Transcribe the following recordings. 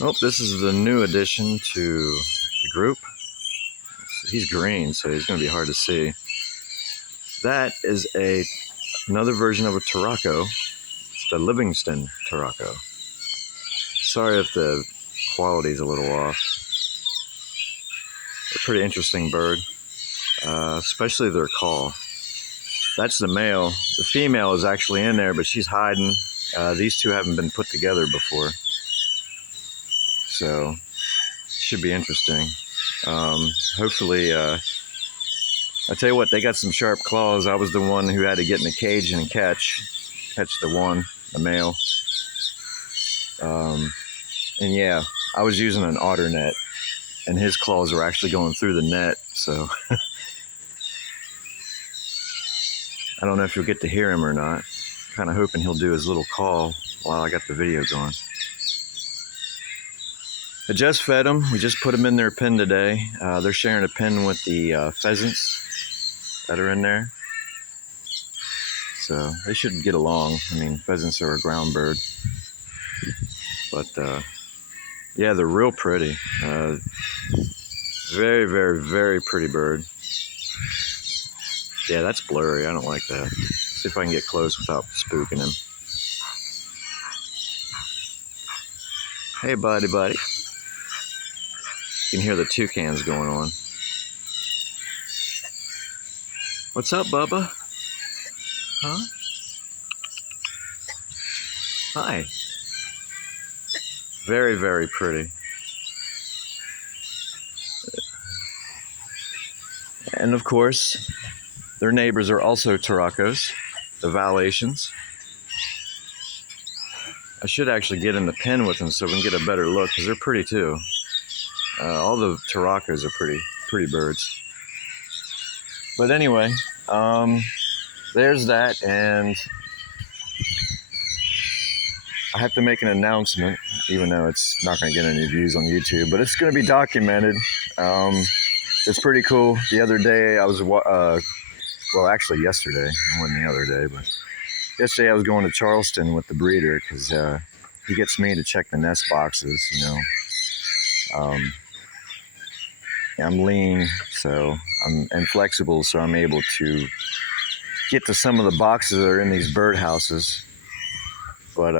Oh, this is the new addition to the group. He's green, so he's going to be hard to see. That is another version of a Tarocco. It's the Livingston Tarocco. Sorry if the quality's a little off. They're a pretty interesting bird, especially their call. That's the male. The female is actually in there, but she's hiding. These two haven't been put together before, so should be interesting. Hopefully, I tell you what, they got some sharp claws. I was the one who had to get in the cage and catch the male. And yeah, I was using an otter net, and his claws were actually going through the net, so I don't know if you'll get to hear him or not. Kind of hoping he'll do his little call while I got the video going. I just fed them. We just put them in their pen today. They're sharing a pen with the pheasants that are in there. So they should get along. I mean, pheasants are a ground bird. But yeah, they're real pretty. Very, very, very pretty bird. Yeah, that's blurry. I don't like that. See if I can get close without spooking him. Hey, buddy. You can hear the toucans going on. What's up, Bubba? Huh? Hi. Very, very pretty. And of course, their neighbors are also Taraccos, the Valations. I should actually get in the pen with them so we can get a better look, because they're pretty too. All the Taraccos are pretty birds. But anyway, there's that, and I have to make an announcement, even though it's not going to get any views on YouTube, but it's going to be documented. It's pretty cool. The other day I was, well, actually yesterday, it wasn't the other day, but yesterday I was going to Charleston with the breeder, because he gets me to check the nest boxes, you know. I'm lean, so I'm flexible, so I'm able to get to some of the boxes that are in these birdhouses. But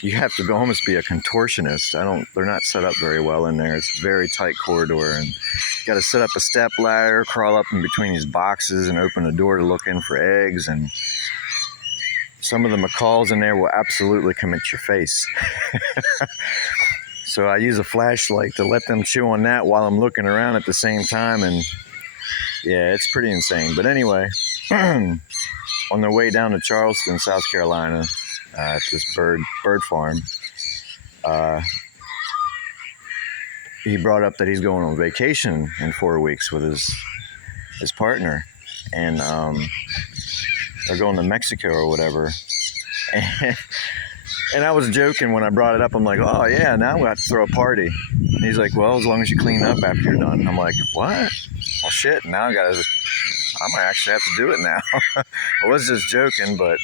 you have to almost be a contortionist. They're not set up very well in there. It's a very tight corridor, and you got to set up a step ladder, crawl up in between these boxes, and open a door to look in for eggs. And some of the macaws in there will absolutely come at your face. So I use a flashlight to let them chew on that while I'm looking around at the same time, and yeah, it's pretty insane. But anyway, on their way down to Charleston, South Carolina, at this bird farm, he brought up that he's going on vacation in 4 weeks with his partner, and they're going to Mexico or whatever. And I was joking when I brought it up. I'm like, oh yeah, now we have to throw a party. And he's like, well, as long as you clean up after you're done. I'm like, what? Well, shit, now I might actually have to do it now. I was just joking, but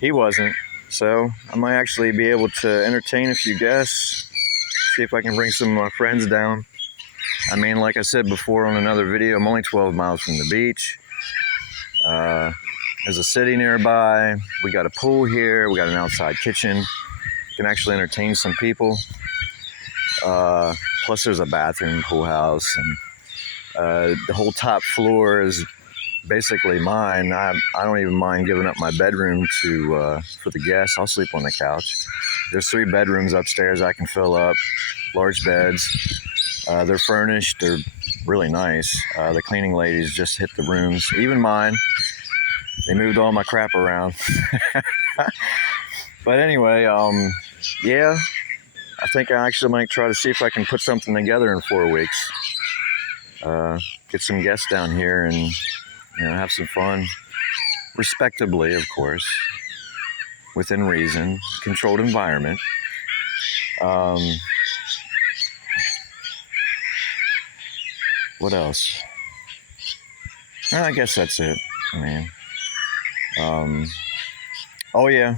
he wasn't. So I might actually be able to entertain a few guests, see if I can bring some of my friends down. I mean, like I said before on another video, I'm only 12 miles from the beach. There's a city nearby. We got a pool here. We got an outside kitchen. You can actually entertain some people. Plus there's a bathroom, pool house, and the whole top floor is basically mine. I don't even mind giving up my bedroom for the guests. I'll sleep on the couch. There's 3 bedrooms upstairs I can fill up, large beds. They're furnished. They're really nice. The cleaning ladies just hit the rooms, even mine. They moved all my crap around. But anyway, yeah, I think I actually might try to see if I can put something together in 4 weeks. Get some guests down here and, you know, have some fun. Respectably, of course. Within reason. Controlled environment. What else? I guess that's it. I mean, oh yeah,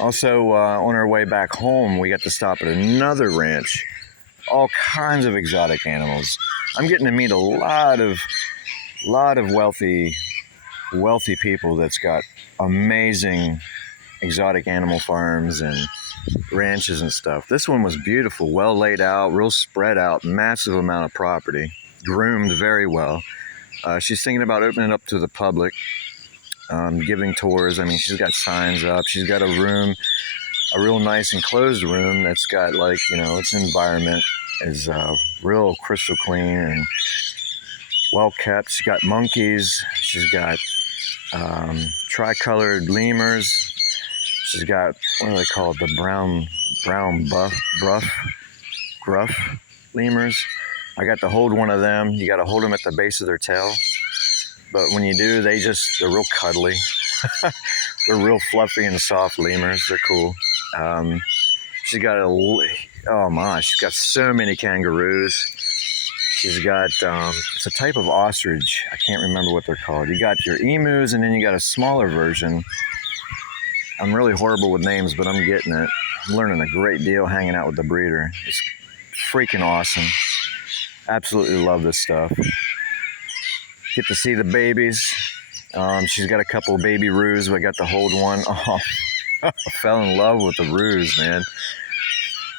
Also, on our way back home, we got to stop at another ranch. All kinds of exotic animals. I'm getting to meet a lot of wealthy people that's got amazing exotic animal farms and ranches and stuff. This one was beautiful, well laid out, real spread out, massive amount of property, groomed very well. She's thinking about opening it up to the public, giving tours. I mean, she's got signs up. She's got a room, a real nice enclosed room that's got, like, you know, its environment is real crystal clean and well kept. She's got monkeys. She's got tricolored lemurs. She's got, what are they called? The brown gruff lemurs. I got to hold one of them. You got to hold them at the base of their tail. But when you do, they're real cuddly. They're real fluffy and soft lemurs. They're cool. She's got she's got so many kangaroos. She's got, it's a type of ostrich. I can't remember what they're called. You got your emus, and then you got a smaller version. I'm really horrible with names, but I'm getting it. I'm learning a great deal hanging out with the breeder. It's freaking awesome. Absolutely love this stuff. Get to see the babies. She's got a couple of baby roos. I got to hold one. Oh, I fell in love with the roos, man.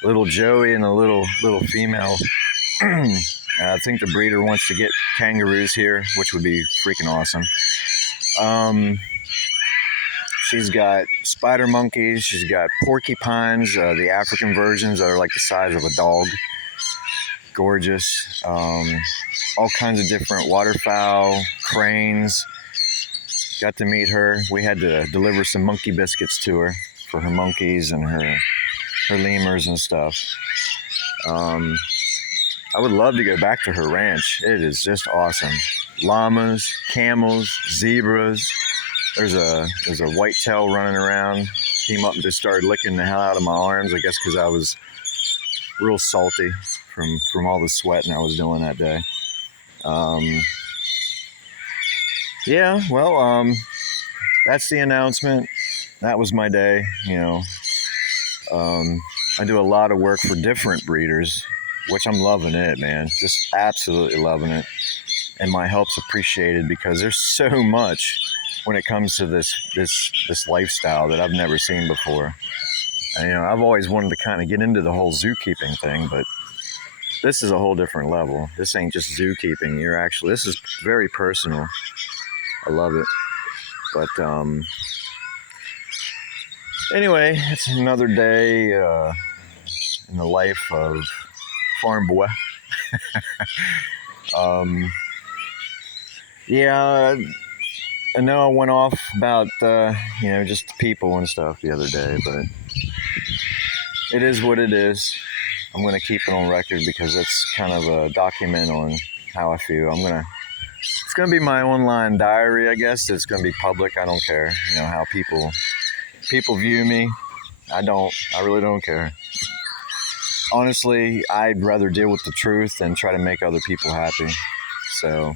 Little Joey and a little female. I think the breeder wants to get kangaroos here, which would be freaking awesome. She's got spider monkeys. She's got porcupines, the African versions that are like the size of a dog. Gorgeous. All kinds of different waterfowl, cranes. Got to meet her. We had to deliver some monkey biscuits to her for her monkeys and her lemurs and stuff. I would love to go back to her ranch. It is just awesome. Llamas, camels, zebras. There's a whitetail running around. Came up and just started licking the hell out of my arms, I guess because I was real salty from all the sweating I was doing that day. Yeah, well, that's the announcement. That was my day, you know. I do a lot of work for different breeders, which I'm loving it, man. Just absolutely loving it. And my help's appreciated because there's so much when it comes to this lifestyle that I've never seen before. And, you know, I've always wanted to kind of get into the whole zookeeping thing, but this is a whole different level. This ain't just zookeeping. This is very personal. I love it. But anyway, it's another day in the life of farm boy. Yeah, I know I went off about just people and stuff the other day, but it is what it is. I'm gonna keep it on record because it's kind of a document on how I feel. It's gonna be my online diary, I guess. It's gonna be public. I don't care, you know, how people view me. I really don't care. Honestly, I'd rather deal with the truth than try to make other people happy. So,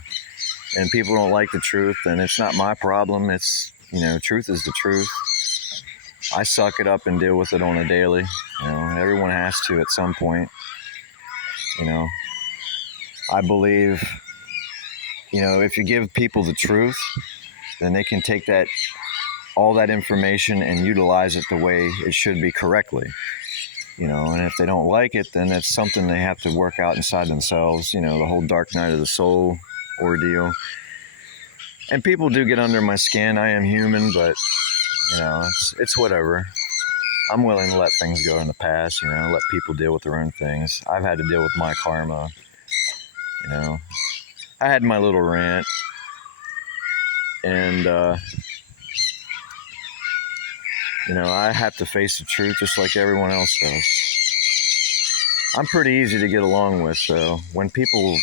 and people don't like the truth, then it's not my problem. It's, you know, truth is the truth. I suck it up and deal with it on a daily. You know, everyone has to at some point. You know, I believe, you know, if you give people the truth, then they can take all that information and utilize it the way it should be correctly. You know, and if they don't like it, then that's something they have to work out inside themselves. You know, the whole dark night of the soul ordeal. And people do get under my skin. I am human, but, you know, it's whatever. I'm willing to let things go in the past, you know, let people deal with their own things. I've had to deal with my karma, you know. I had my little rant, and, you know, I have to face the truth just like everyone else does. I'm pretty easy to get along with, so when people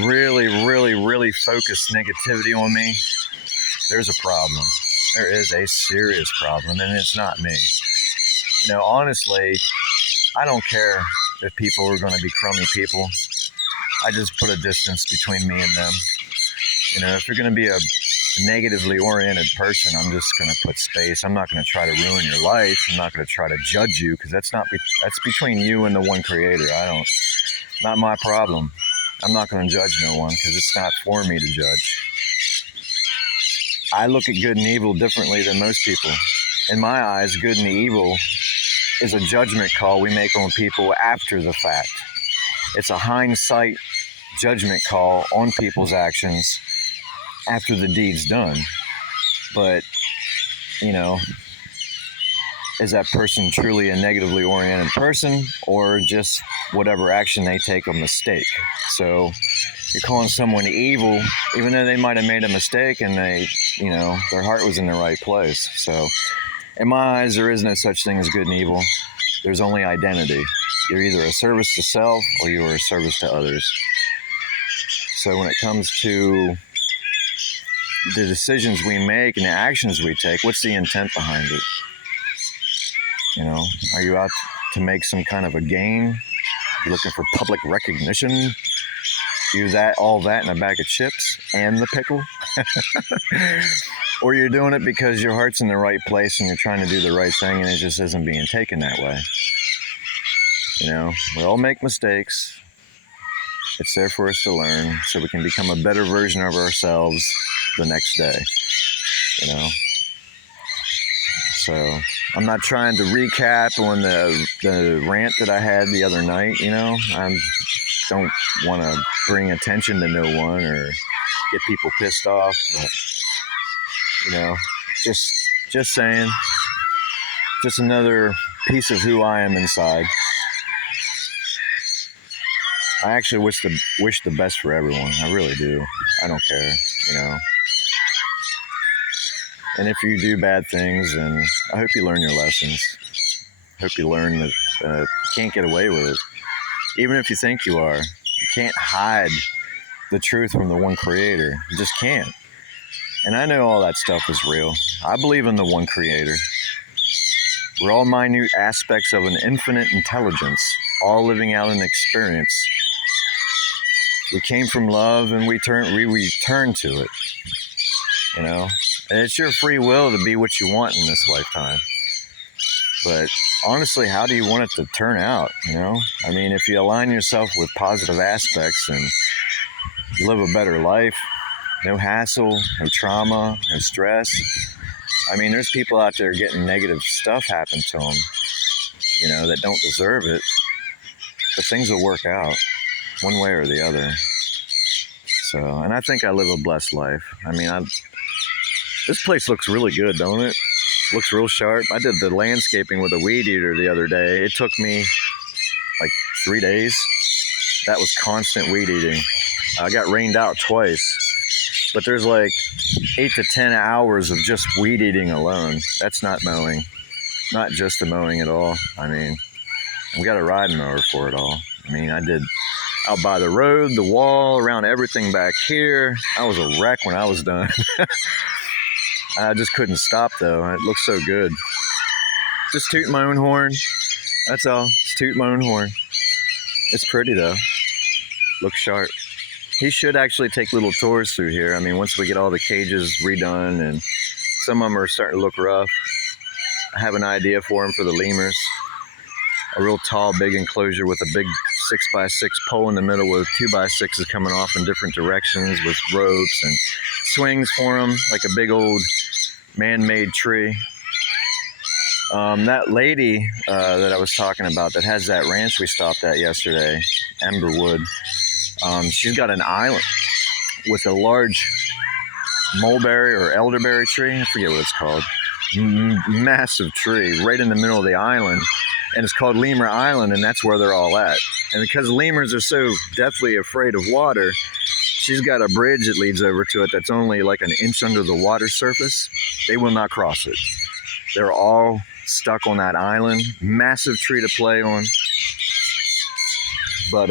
really, really, really focus negativity on me, there's a problem. There is a serious problem, and it's not me. You know, honestly, I don't care if people are going to be crummy people. I just put a distance between me and them. You know, if they're going to negatively oriented person, I'm just going to put space. I'm not going to try to ruin your life. I'm not going to try to judge you, because that's between you and the one creator. Not my problem. I'm not going to judge no one, because it's not for me to judge. I look at good and evil differently than most people. In my eyes, good and evil is a judgment call we make on people after the fact. It's a hindsight judgment call on people's actions after the deed's done. But, is that person truly a negatively oriented person, or just whatever action they take a mistake? So you're calling someone evil, even though they might have made a mistake and their heart was in the right place. So in my eyes, there is no such thing as good and evil. There's only identity. You're either a service to self or you are a service to others. So when it comes to the decisions we make and the actions we take, what's the intent behind it? Are you out to make some kind of a gain? You're looking for public recognition? All that in a bag of chips and the pickle? Or you're doing it because your heart's in the right place and you're trying to do the right thing, and it just isn't being taken that way. We all make mistakes. It's there for us to learn so we can become a better version of ourselves the next day. So I'm not trying to recap on the rant that I had the other night. I don't want to bring attention to no one or get people pissed off. But, just saying, just another piece of who I am inside. I actually wish the best for everyone. I really do. I don't care, And if you do bad things, then I hope you learn your lessons. I hope you learn that you can't get away with it. Even if you think you are, you can't hide the truth from the one creator. You just can't. And I know all that stuff is real. I believe in the one creator. We're all minute aspects of an infinite intelligence, all living out an experience. We came from love and we return to it. And it's your free will to be what you want in this lifetime. But honestly, how do you want it to turn out? If you align yourself with positive aspects and you live a better life, no hassle, no trauma, no stress. There's people out there getting negative stuff happen to them, that don't deserve it. But things will work out one way or the other. So, and I think I live a blessed life. This place looks really good, don't it? Looks real sharp. I did the landscaping with a weed eater the other day. It took me like 3 days. That was constant weed eating. I got rained out twice, but there's like 8 to 10 hours of just weed eating alone. That's not mowing, not just the mowing at all. We got a riding mower for it all. I did out by the road, the wall, around everything back here. I was a wreck when I was done. I just couldn't stop though. It looks so good. Just toot my own horn. That's all. Just toot my own horn. It's pretty though. Looks sharp. He should actually take little tours through here. Once we get all the cages redone, and some of them are starting to look rough. I have an idea for him for the lemurs. A real tall, big enclosure with a big 6x6 pole in the middle with 2x6s coming off in different directions with ropes and swings for them, like a big old man-made tree. That lady that I was talking about that has that ranch we stopped at yesterday, Emberwood, she's got an island with a large mulberry or elderberry tree. I forget what it's called. Massive tree right in the middle of the island. And it's called Lemur Island, and that's where they're all at. And because lemurs are so deathly afraid of water, she's got a bridge that leads over to it that's only like an inch under the water surface. They will not cross it. They're all stuck on that island. Massive tree to play on. But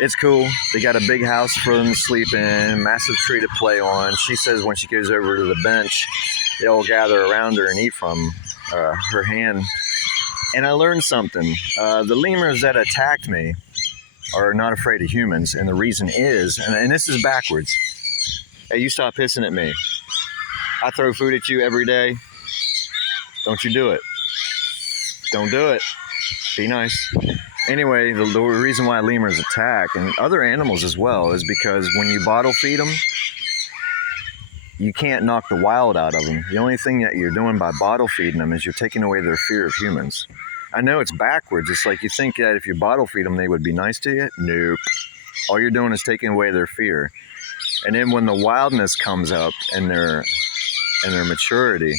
it's cool. They got a big house for them to sleep in, massive tree to play on. She says when she goes over to the bench, they all gather around her and eat from her hand. And I learned something. The lemurs that attacked me are not afraid of humans, and the reason is, and this is backwards, Hey, you stop pissing at me. I throw food at you every day. Don't you do it. Don't do it. Be nice. Anyway, the reason why lemurs attack, and other animals as well, is because when you bottle feed them, you can't knock the wild out of them. The only thing that you're doing by bottle feeding them is you're taking away their fear of humans. I know it's backwards. It's like you think that if you bottle feed them, they would be nice to you. Nope. All you're doing is taking away their fear. And then when the wildness comes up and their maturity,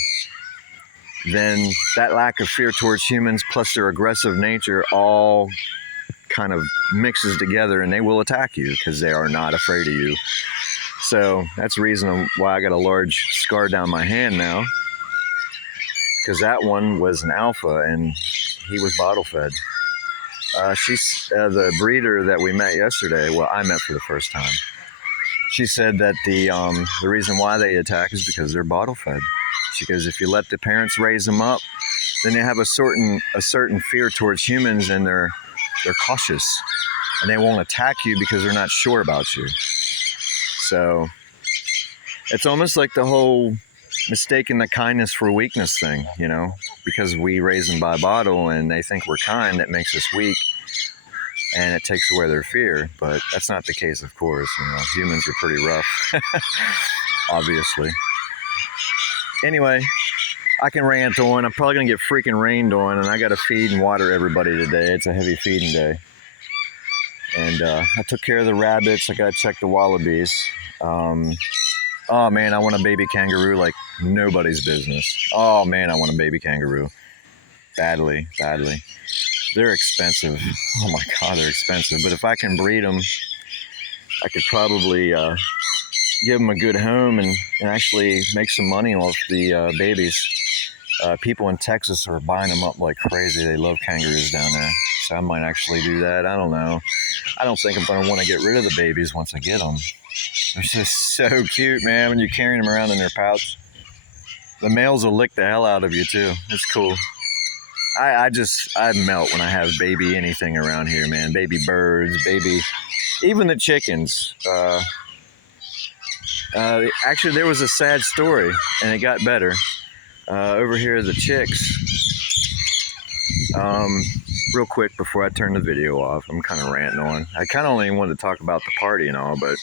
then that lack of fear towards humans plus their aggressive nature all kind of mixes together, and they will attack you because they are not afraid of you. So that's the reason why I got a large scar down my hand now, because that one was an alpha and he was bottle fed. She's the breeder that we met yesterday. Well, I met for the first time. She said that the reason why they attack is because they're bottle fed. She goes, if you let the parents raise them up, then they have a certain fear towards humans, and they're cautious, and they won't attack you because they're not sure about you. So it's almost like the whole mistaking the kindness for weakness thing, you know, because we raise them by bottle and they think we're kind, that makes us weak, and it takes away their fear. But that's not the case, of course. You know, humans are pretty rough, obviously. Anyway, I can rant on. I'm probably going to get freaking rained on, and I got to feed and water everybody today. It's a heavy feeding day. And I took care of the rabbits. I got to check the wallabies. Oh, man, I want a baby kangaroo like nobody's business. Oh, man, I want a baby kangaroo. Badly, badly. They're expensive. Oh, my God, they're expensive. But if I can breed them, I could probably give them a good home and actually make some money off the babies. People in Texas are buying them up like crazy. They love kangaroos down there. So I might actually do that. I don't know. I don't think I'm going to want to get rid of the babies once I get them. They're just so cute, man, when you're carrying them around in their pouch. The males will lick the hell out of you, too. It's cool. I melt when I have baby anything around here, man. Baby birds, even the chickens. Actually, there was a sad story, and it got better. Over here, the chicks. Real quick before I turn the video off, I'm kind of ranting on. I kind of only wanted to talk about the party and all, but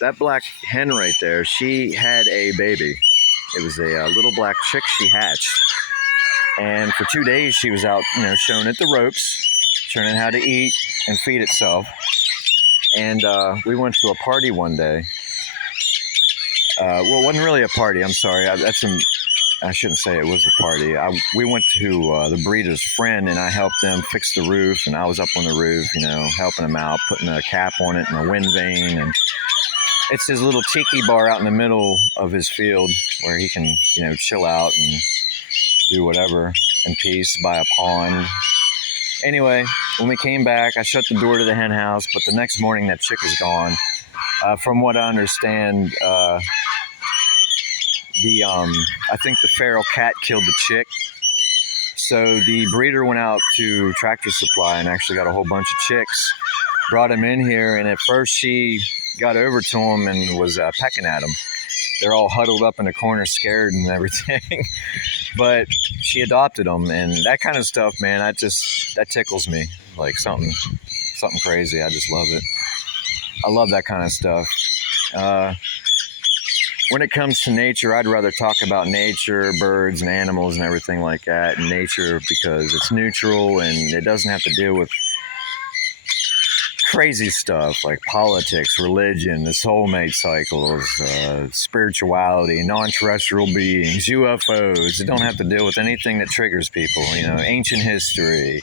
that black hen right there, she had a baby. It was a little black chick she hatched. And for 2 days, she was out, you know, showing it the ropes, showing it how to eat and feed itself. And we went to a party one day. Well, it wasn't really a party. I'm sorry. I shouldn't say it was a party. We went to the breeder's friend, and I helped them fix the roof. And I was up on the roof, you know, helping them out, putting a cap on it and a wind vane. And it's his little tiki bar out in the middle of his field where he can, you know, chill out and do whatever in peace by a pond. Anyway, when we came back, I shut the door to the hen house, but the next morning that chick was gone. From what I understand, I think the feral cat killed the chick. So the breeder went out to Tractor Supply and actually got a whole bunch of chicks, brought them in here, and at first she got over to them and was pecking at them. They're all huddled up in the corner, scared and everything. But she adopted them, and that kind of stuff, man, that tickles me like something crazy. I just love it. I love that kind of stuff. When it comes to nature, I'd rather talk about nature, birds and animals and everything like that, and nature, because it's neutral and it doesn't have to deal with crazy stuff like politics, religion, the soulmate cycles, spirituality, non-terrestrial beings, UFOs. It don't have to deal with anything that triggers people, you know, ancient history,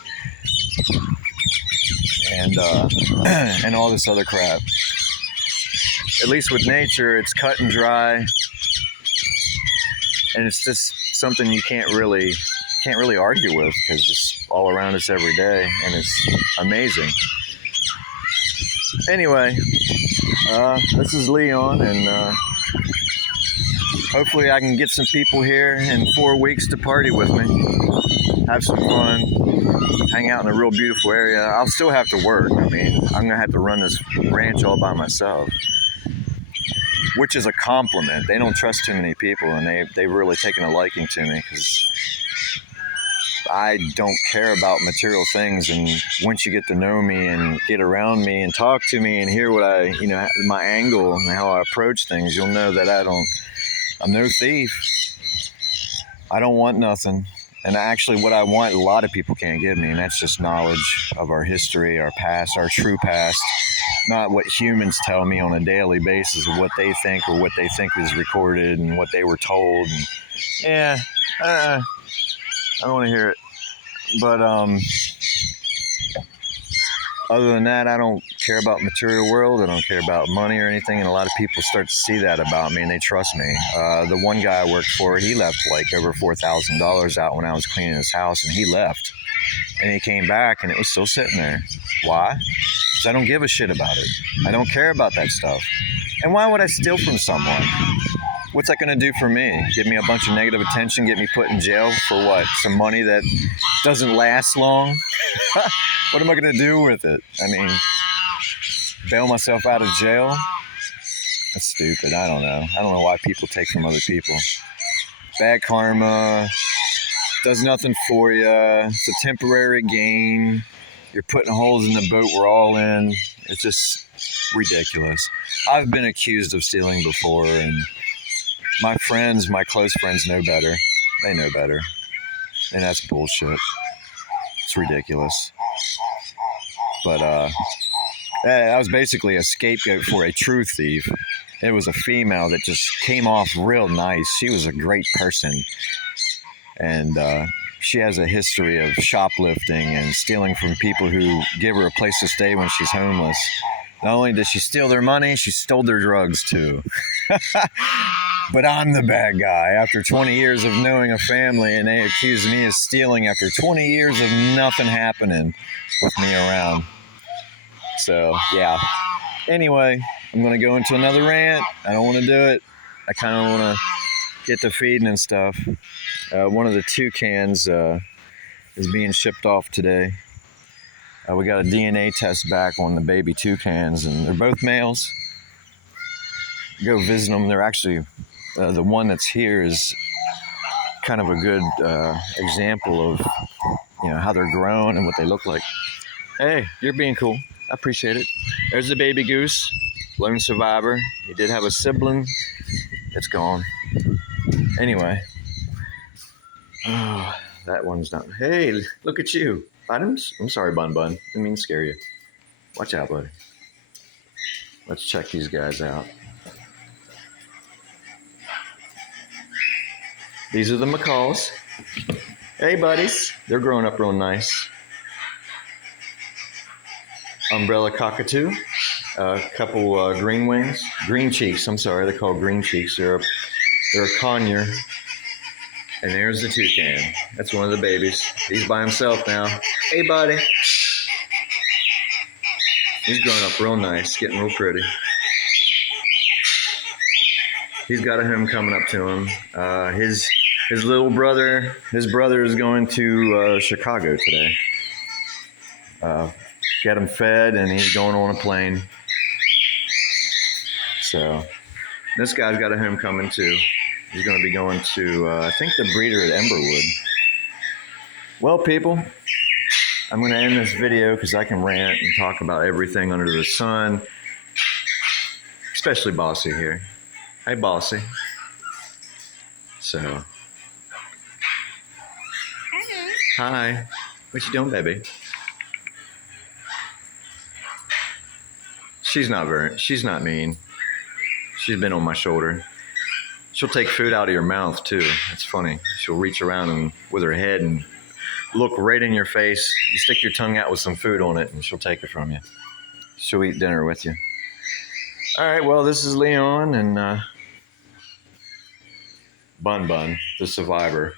and all this other crap. At least with nature, it's cut and dry, and it's just something you can't really argue with, because it's all around us every day, and it's amazing. Anyway, this is Leon, and hopefully I can get some people here in 4 weeks to party with me, have some fun, hang out in a real beautiful area. I'll still have to work. I mean, I'm going to have to run this ranch all by myself. which is a compliment. They don't trust too many people, and they've really taken a liking to me because I don't care about material things. And once you get to know me and get around me and talk to me and hear what my angle and how I approach things, you'll know that I'm no thief. I don't want nothing. And actually what I want, a lot of people can't give me, and that's just knowledge of our history, our past, our true past, not what humans tell me on a daily basis of what they think or what they think is recorded and what they were told. And I don't want to hear it. But other than that, I don't care about material world. I don't care about money or anything. And a lot of people start to see that about me, and they trust me. The one guy I worked for, he left like over $4,000 out when I was cleaning his house, and he left. And he came back, and it was still sitting there. Why? Because I don't give a shit about it. I don't care about that stuff. And why would I steal from someone? What's that going to do for me? Give me a bunch of negative attention, get me put in jail for what? Some money that doesn't last long? What am I going to do with it? I mean, bail myself out of jail? That's stupid. I don't know. I don't know why people take from other people. Bad karma. Does nothing for you. It's a temporary gain. You're putting holes in the boat we're all in. It's just ridiculous. I've been accused of stealing before, and my friends, my close friends know better. They know better. And that's bullshit. It's ridiculous. But I was basically a scapegoat for a true thief. It was a female that just came off real nice. She was a great person. And she has a history of shoplifting and stealing from people who give her a place to stay when she's homeless. Not only did she steal their money, she stole their drugs too. But I'm the bad guy after 20 years of knowing a family, and they accuse me of stealing after 20 years of nothing happening with me around. So, yeah. Anyway, I'm going to go into another rant. I don't want to do it. I kind of want to get to feeding and stuff. One of the toucans is being shipped off today. We got a DNA test back on the baby toucans, and they're both males. Go visit them. They're actually, the one that's here is kind of a good example of, how they're grown and what they look like. Hey, you're being cool. I appreciate it. There's the baby goose, lone survivor. He did have a sibling. It's gone. Anyway. Oh, that one's not. Hey, look at you. I'm sorry, Bun. Didn't mean to scare you. Watch out, buddy. Let's check these guys out. These are the macaws. Hey, buddies. They're growing up real nice. Umbrella cockatoo. A couple green cheeks. I'm sorry, they're called green cheeks. They're a conure. And there's the toucan. That's one of the babies. He's by himself now. Hey, buddy. He's growing up real nice, getting real pretty. He's got a home coming up to him. His little brother, his brother is going to Chicago today. Get him fed, and he's going on a plane. So this guy's got a home coming too. He's going to be going to, I think, the breeder at Emberwood. Well, people, I'm going to end this video because I can rant and talk about everything under the sun, especially Bossy here. Hey, Bossy. So, hi. What you doing, baby? She's not mean. She's been on my shoulder. She'll take food out of your mouth too. It's funny. She'll reach around and with her head and look right in your face. You stick your tongue out with some food on it, and she'll take it from you. She'll eat dinner with you. All right. Well, this is Leon and Bun, the survivor.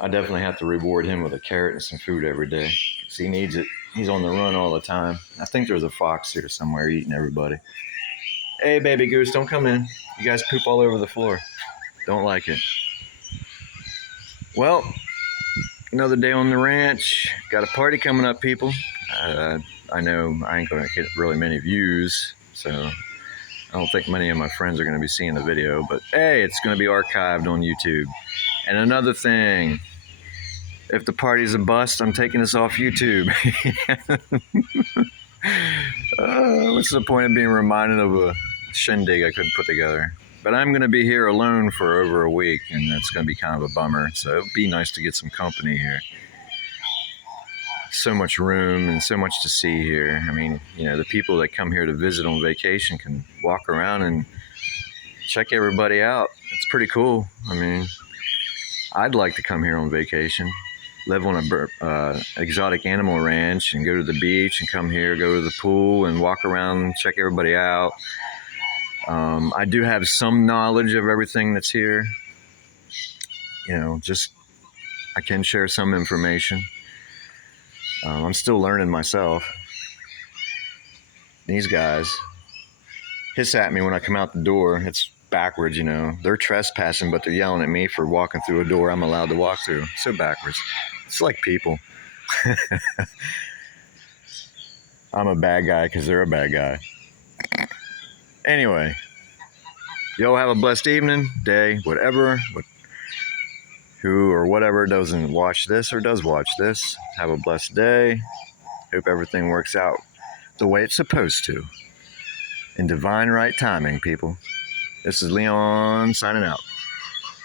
I definitely have to reward him with a carrot and some food every day because he needs it. He's on the run all the time. I think there's a fox here somewhere eating everybody. Hey, baby goose, don't come in. You guys poop all over the floor. Don't like it. Well, another day on the ranch. Got a party coming up, people. I know I ain't going to get really many views, so I don't think many of my friends are going to be seeing the video, but hey, it's going to be archived on YouTube. And another thing, if the party's a bust, I'm taking this off YouTube. What's the point of being reminded of a shindig I couldn't put together? But I'm going to be here alone for over a week, and that's going to be kind of a bummer. So it'd be nice to get some company here. So much room and so much to see here. I mean, you know, the people that come here to visit on vacation can walk around and check everybody out. It's pretty cool. I mean, I'd like to come here on vacation, live on a exotic animal ranch and go to the beach and come here, go to the pool and walk around and check everybody out. I do have some knowledge of everything that's here. You know, just I can share some information. I'm still learning myself. These guys hiss at me when I come out the door. It's backwards, you know. They're trespassing, but they're yelling at me for walking through a door I'm allowed to walk through. So backwards. It's like people. I'm a bad guy because they're a bad guy. Anyway, y'all have a blessed evening, day, whatever. Who or whatever doesn't watch this or does watch this, have a blessed day. Hope everything works out the way it's supposed to. In divine right timing, people. This is Leon signing out.